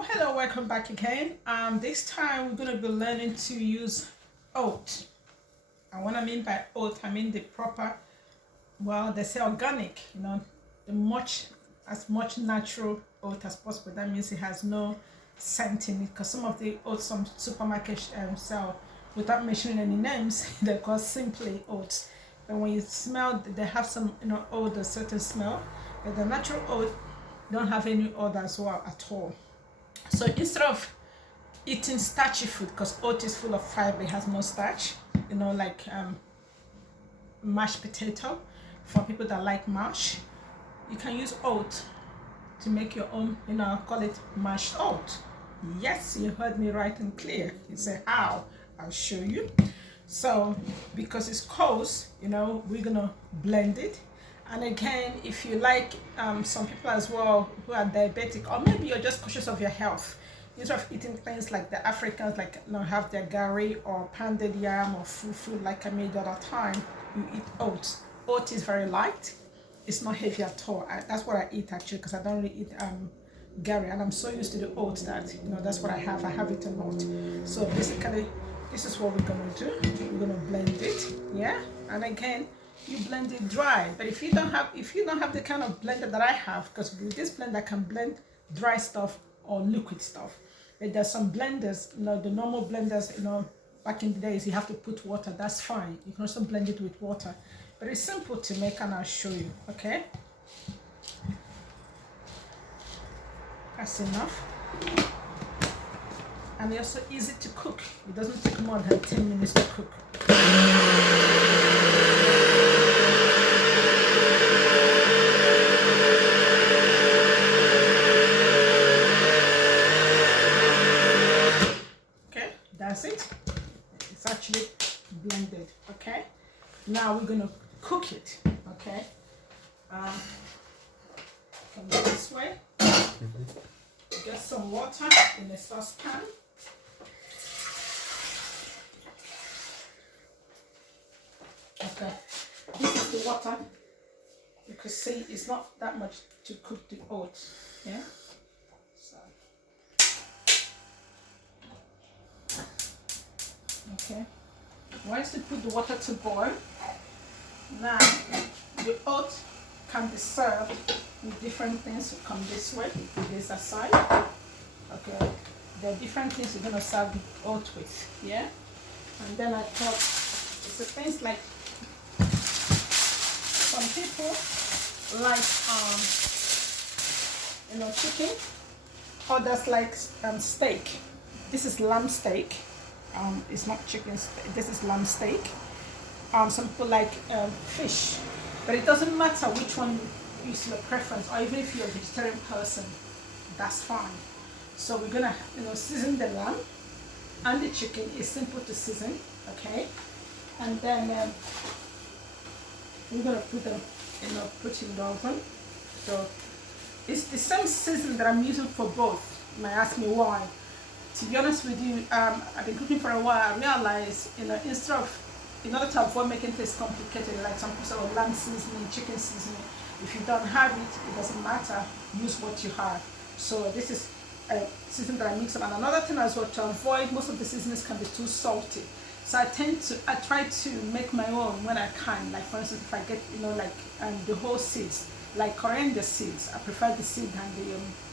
Oh, hello, welcome back again. This time we're going to be learning to use oat. And what I mean by oat, I mean the proper, well, they say organic, the much natural oat as possible. That means it has no scent in it, because some of the oats some supermarkets sell without mentioning any names, they're called simply oats. But when you smell, they have some, oat, a certain smell, but the natural oat don't have any odor as well at all. So instead of eating starchy food, because oat is full of fiber, it has no starch, like mashed potato. For people that like mash, you can use oat to make your own, call it mashed oat. Yes, you heard me right and clear. You say how? I'll show you. So because it's coarse, we're gonna blend it. And again, if you like, some people as well who are diabetic, or maybe you're just cautious of your health, instead of eating things like the Africans, like have their gari or pounded yam or fufu like I made the other time, you eat oats. Oat is very light. It's not heavy at all. That's what I eat actually, because I don't really eat gari, and I'm so used to the oats that that's what I have. I have it a lot. So basically, this is what we're gonna do. We're gonna blend it, yeah. And again, you blend it dry. But if you don't have the kind of blender that I have, because with this blender I can blend dry stuff or liquid stuff. But there's some blenders, the normal blenders, back in the days you have to put water. That's fine. You can also blend it with water. But it's simple to make, and I'll show you. Okay. That's enough. And it's also easy to cook. It doesn't take more than 10 minutes to cook. Okay, that's it. It's actually blended. Okay. Now we're gonna cook it. Okay. From this way. Get some water in a saucepan. Okay, this is the water. You can see it's not that much to cook the oats. Yeah. So. Okay. Once you put the water to boil, now the oat can be served with different things. You come this way, put this aside. Okay. There are different things you're gonna serve the oat with. Yeah. And then I thought it's a things like some people like chicken. Others like steak. This is lamb steak. It's not chicken steak. This is lamb steak. Some people like fish, but it doesn't matter which one is your preference, or even if you're a vegetarian person, that's fine. So we're gonna season the lamb and the chicken. Is simple to season, okay? And then we're gonna put them put in the oven. So it's the same season that I'm using for both. You might ask me why. To be honest with you, I've been cooking for a while. I realized instead of, in order to avoid making things complicated, like some people say, lamb seasoning, chicken seasoning, if you don't have it, it doesn't matter. Use what you have. So this is a season that I mix up. And another thing as well, to avoid, most of the seasonings can be too salty. So I try to make my own when I can. Like for instance, if I get the whole seeds, like coriander seeds, I prefer the seed than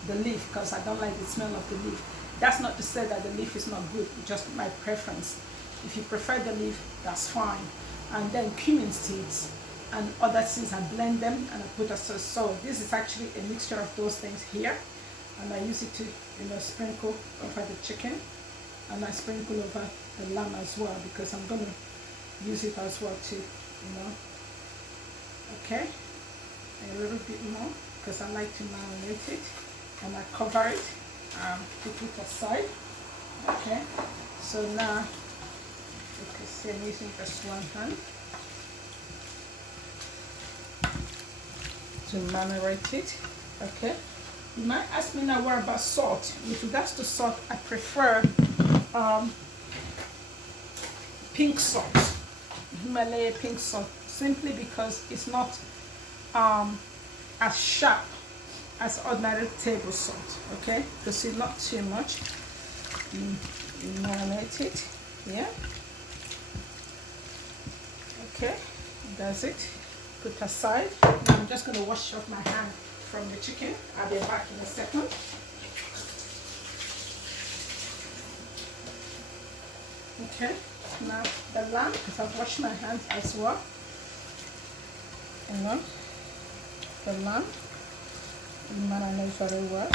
the leaf, because I don't like the smell of the leaf. That's not to say that the leaf is not good, it's just my preference. If you prefer the leaf, that's fine. And then cumin seeds and other seeds, I blend them and I put a sauce. So this is actually a mixture of those things here, and I use it to sprinkle over the chicken, and I sprinkle over the lamb as well, because I'm gonna use it as well too. Okay, a little bit more, because I like to marinate it, and I cover it. Put it aside. Okay, so now you can see I'm using just one hand to marinate it. Okay, you might ask me now, what about salt? With regards to salt, I prefer pink salt, Himalaya pink salt, simply because it's not as sharp as ordinary table salt, okay? Because it's not too much. You marinate it, yeah. Okay, that's it. Put aside. Now I'm just going to wash off my hand from the chicken. I'll be back in a second. Okay, now the lamb, because I've washed my hands as well. You know, the lamb, you marinate very well.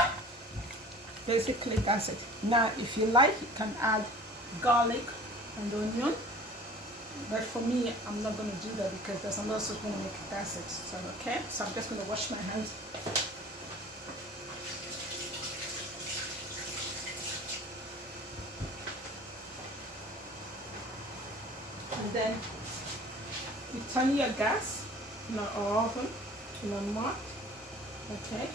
Basically, that's it. Now, if you like, you can add garlic and onion. But for me, I'm not going to do that because there's another sauce going to make it. That's it. So, okay, so I'm just going to wash my hands. And then you turn your gas, or oven, mark, okay.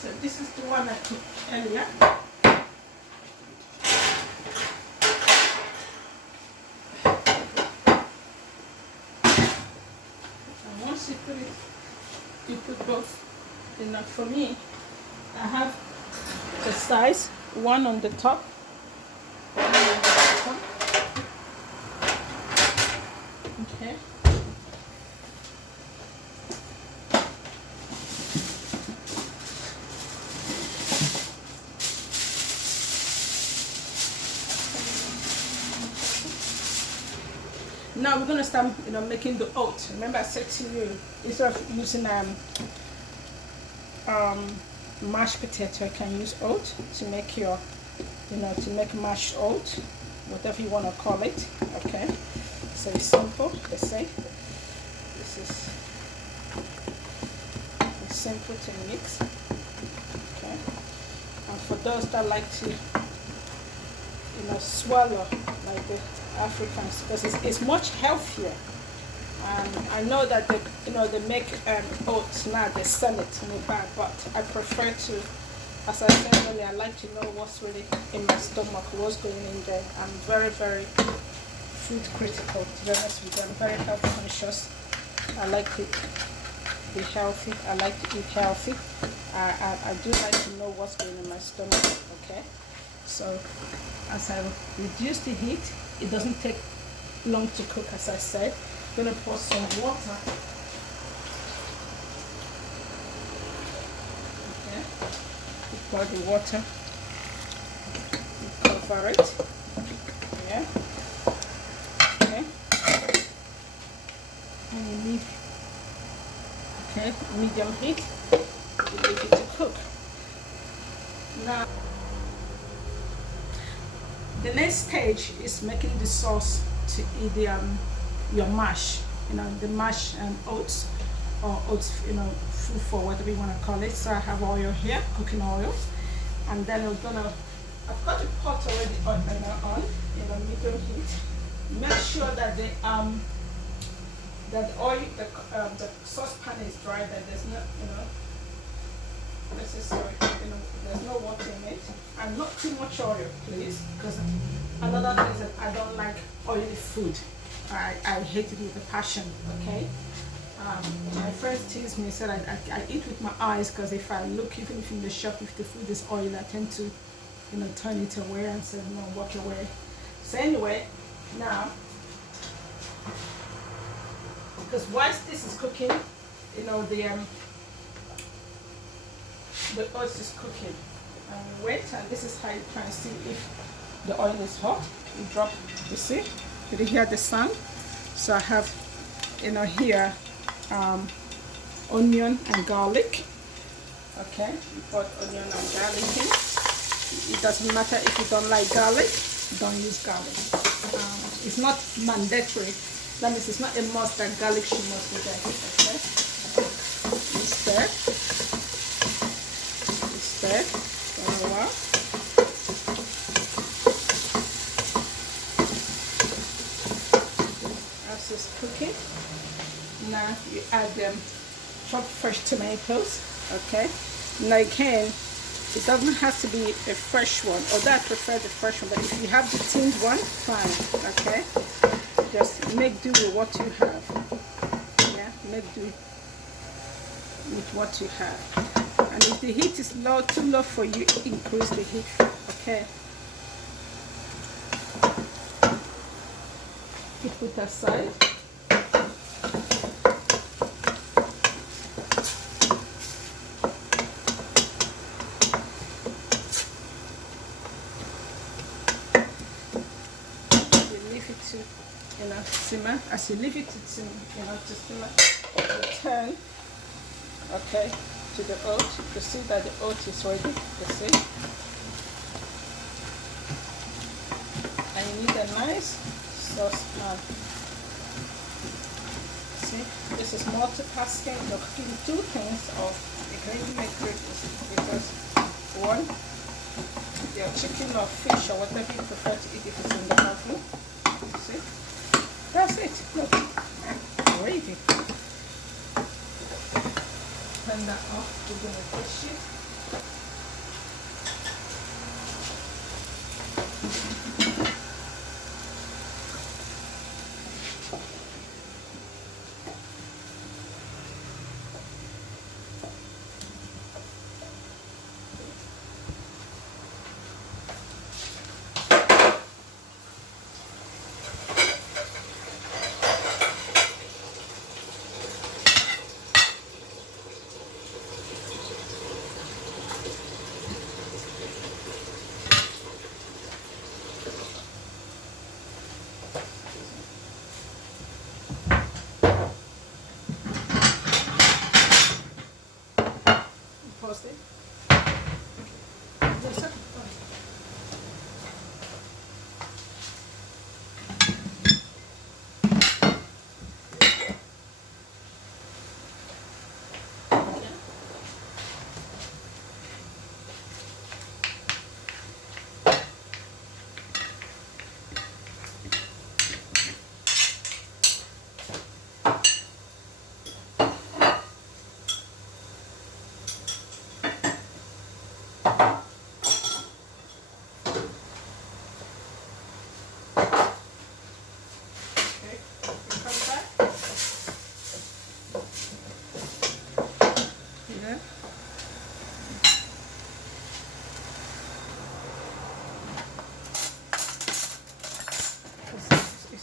So this is the one I cooked earlier. And once you put it, you put both. For me, I have the size, one on the top, one on the bottom. Okay. Now we're gonna start, making the oats. Remember I said to you, instead of using mashed potato, you can use oat to make your, to make mashed oat, whatever you want to call it. Okay, so it's simple. Let's say this is simple to mix. Okay, and for those that like to, swallow like the Africans, because it's much healthier. And I know that they make oats now, they sell it in a bag, but I prefer to, as I said earlier, I like to know what's really in my stomach, what's going in there. I'm very, very food critical, to be honest with you. I'm very health conscious. I like to be healthy. I like to eat healthy. I do like to know what's going in my stomach, okay? So as I reduce the heat, it doesn't take long to cook, as I said. I'm going to pour some water. Okay. You pour the water. You cover it. Yeah. Okay. And you leave. Okay. Medium heat. You leave it to cook. Now, the next stage is making the sauce to eat the your mash, the mash oats, or oats, food for whatever you want to call it. So I have oil here, cooking oil, and then I've got the pot already on, medium heat. Make sure that the oil, the saucepan is dry, that there's not, there's no water in it, and not too much oil, please, because another thing is that I don't like oily food. I hate it with a passion, okay? My friends tease me, said I eat with my eyes, because if I look, even if in the shop, if the food is oily, I tend to, turn it away and say, no, walk away. So anyway, now, because whilst this is cooking, the oats is cooking. And wait, and this is how you try and see if the oil is hot. You drop, you see? Did you hear the sound? So I have, here, onion and garlic. Okay, you put onion and garlic in. It doesn't matter if you don't like garlic, don't use garlic. It's not mandatory. That means it's not a must that garlic should must be there. Okay, you stir for a while. As it's cooking, now you add chopped fresh tomatoes. Okay, now again, it doesn't have to be a fresh one, although I prefer the fresh one, but if you have the tinned one, fine. Okay, just make do with what you have. Yeah, make do with what you have. And if the heat is low, too low for you, increase the heat. Okay. You put aside. Simmer. As you leave it to simmer, to simmer, you turn, okay, to the oat. You see that the oat is ready. You see, and you need a nice saucepan. See, this is multitasking. You're cooking two things, or you can even make three things, because one, your chicken or fish or whatever you prefer to eat if it's in the oven. See. That's it. Look. Gravy. Turn that off. We're going to dish it. Pause it. Yes, sir.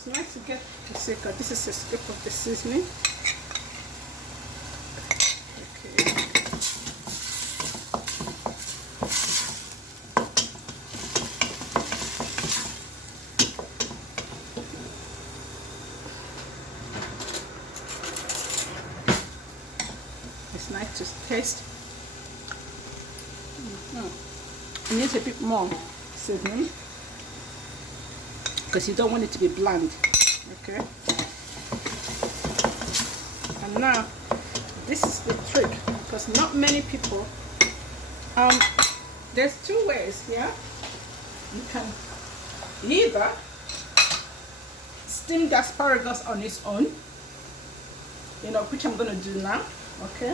Nice to get the second. This is a strip of the seasoning. Okay. It's nice to taste. It needs a bit more seasoning, because you don't want it to be bland. Okay, and now this is the trick, because not many people, there's two ways. Yeah, you can either steam the asparagus on its own, which I'm going to do now. Okay,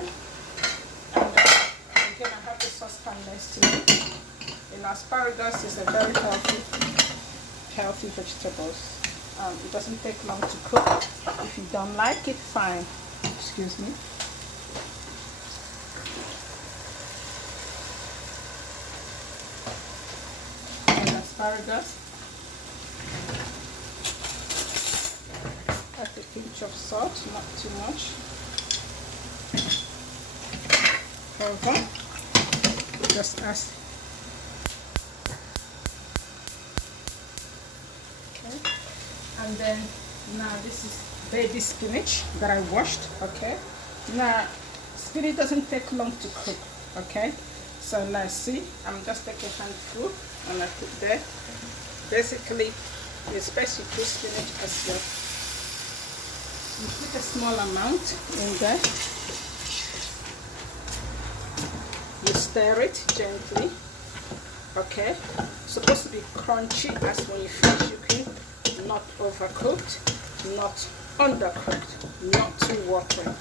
and again I have the saucepan next to me. Asparagus is a very healthy vegetables. It doesn't take long to cook. If you don't like it, fine. Excuse me. And asparagus. Add a pinch of salt, not too much. Pepper. Just add. And then now this is baby spinach that I washed. Okay, now spinach doesn't take long to cook. Okay, so now see, I'm just taking a handful and I put there. Basically, it's best you put spinach as well. You put a small amount in there. You stir it gently. Okay, it's supposed to be crunchy as when you finish cooking. Not overcooked, not undercooked, not too watery.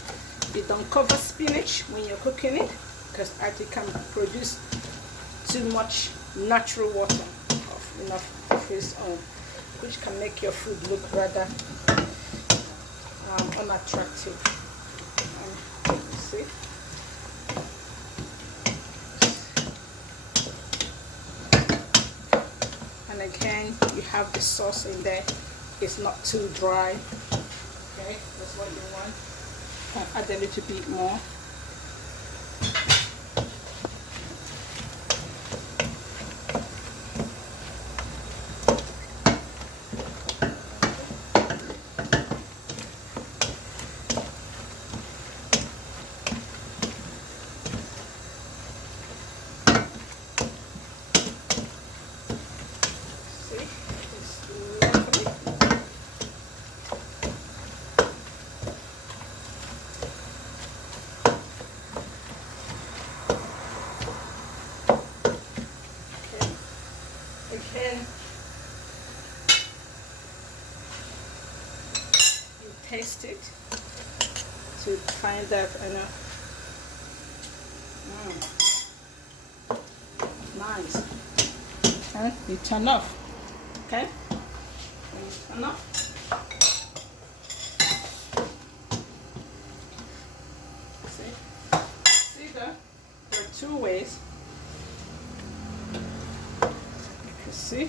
You don't cover spinach when you're cooking it, because it can produce too much natural water of its own. which can make your food look rather unattractive. See? And again, you have the sauce in there. It's not too dry. Okay, that's what you want. You can add a little bit more. Again, you taste it to find out, nice. And you turn off. Okay, when you turn off, see that there are two ways. See, you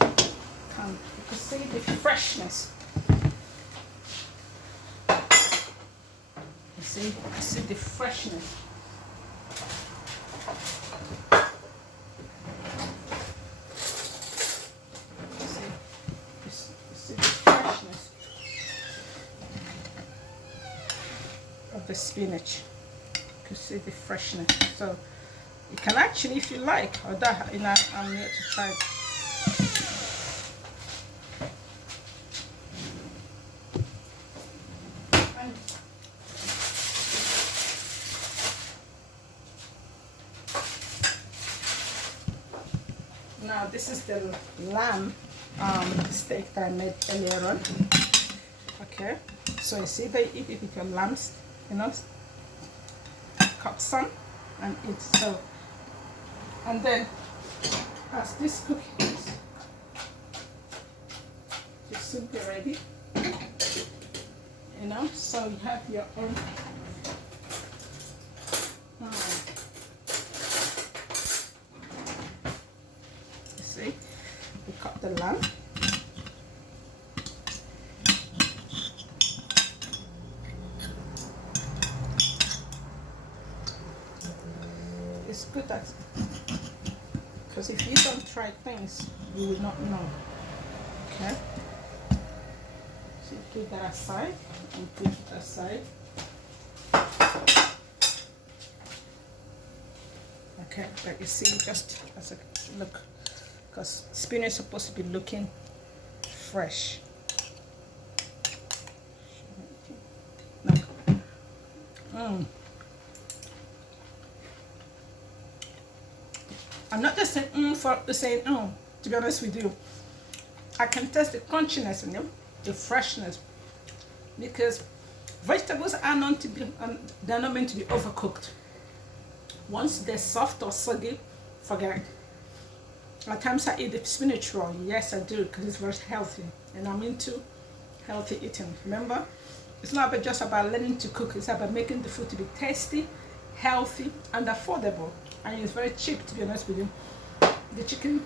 can see the freshness. You see, I see the freshness. You see the freshness of the spinach. You can see the freshness. So you can actually, if you like, or that, I'm here to try it. Now this is the lamb steak that I made earlier on. Okay, so you see they eat it with your lambs, cut some and eat. So, and then as this cookies, your soup be ready. So you have your own. You see, we cut the lamb. It's good that, because if you don't try things, you will not know. Okay, so put that aside and put it aside. Okay, but you see, just as a look, because spinach is supposed to be looking fresh. I'm not just saying for saying to be honest with you. I can taste the crunchiness in them, the freshness, because vegetables are not to be they're not meant to be overcooked. Once they're soft or soggy, forget it. At times I eat the spinach raw. Yes, I do, because it's very healthy, and I'm into healthy eating. Remember, it's not just about learning to cook. It's about making the food to be tasty, healthy, and affordable. And it's very cheap, to be honest with you. The chicken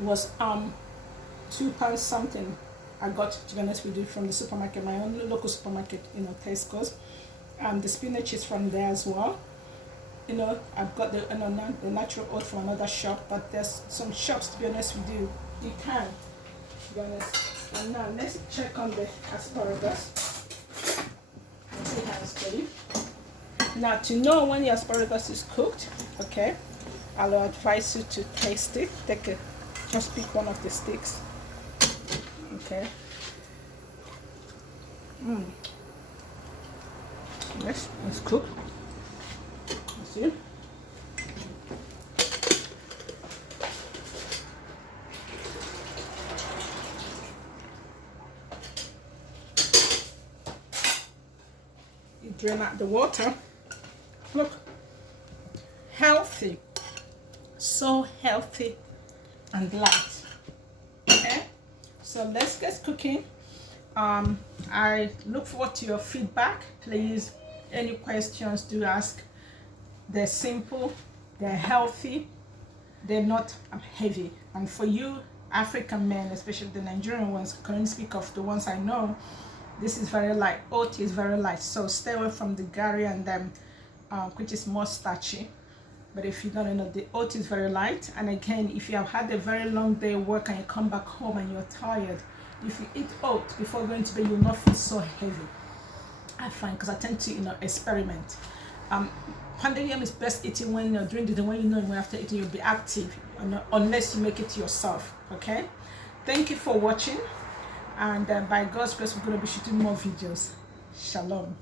was £2 something. I got, to be honest with you, from the supermarket, my own local supermarket, Tesco's. The spinach is from there as well. I've got the natural oat from another shop, but there's some shops, to be honest with you, you can, to be honest. And now let's check on the asparagus and see how it's ready. Now, to know when the asparagus is cooked, okay, I'll advise you to taste it. Just pick one of the sticks. Okay. Yes, it's cooked. You see? You drain out the water. Look, healthy, so healthy and light. So let's get cooking. I look forward to your feedback. Please, any questions, do ask. They're simple, they're healthy, they're not heavy. And for you African men, especially the Nigerian ones, I can only speak of the ones I know, this is very light. Oat is very light, so stay away from the gari and them, which is more starchy. But if you don't know, the oat is very light. And again, if you have had a very long day of work and you come back home and you're tired, if you eat oat before going to bed, you'll not feel so heavy. I find, because I tend to experiment. Pounded yam is best eating when you're during the day, when when after eating you'll be active, unless you make it yourself. Okay, thank you for watching, and by God's grace we're going to be shooting more videos. Shalom.